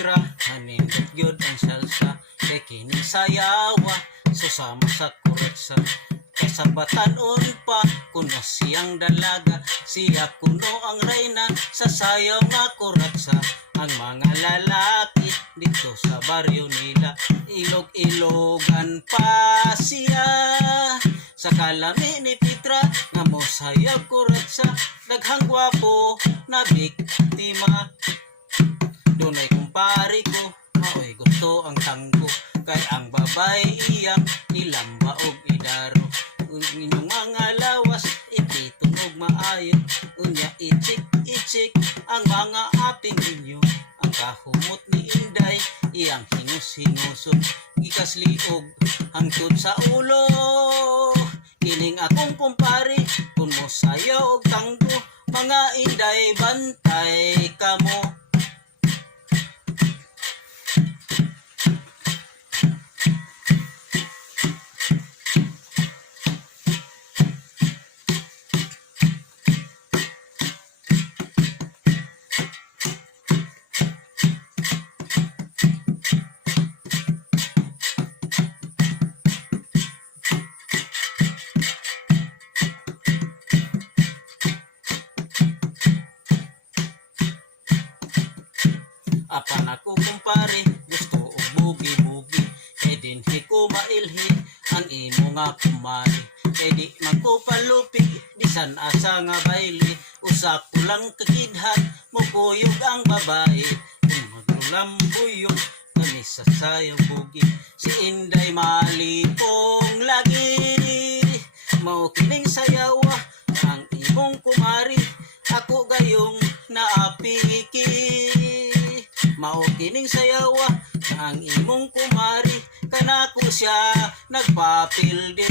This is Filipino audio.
Pedra hanindot gyud ang salsa kay kining sayawa susama sa kuretsa kaysa batanon pa kuno siyang dalaga siya kuno ang reyna sa sayaw nga kuretsa ang mga lalaki dito sa baryo nila ilog-ilogan pa siya sa kalami ni Pedra nga mosayaw kuretsa daghang gwapo na biktima. Dunay kumpari ko, maoy gusto ang tanggo kay ang babay iyang ilamba og idaro. Inyong mga lawas, ipitunog maayo, unya ichik-ichik ang mga aping ninyo. Ang kahumot ni Inday, iyang hinus-hinuson, gikas liog hangtod sa ulo. Kining akong kumpari, kun mo sayaw og tanggo, mga Inday bantay kamo. Apan ako kumpare, gusto og bugi-bugi kay dinhi ko mailhi ang imo nga kumari kay di man ko palupig bisan asa nga baile usa ko lang kakidhat mukuyog ang babae kung maglulambuyog kani sa sayaw bugi si Inday malipong lagi mao kining sayawa ang imong kumari ako gayong naapiki. Mao kining sayawa ang imong kumari kanako siya nagpapildi.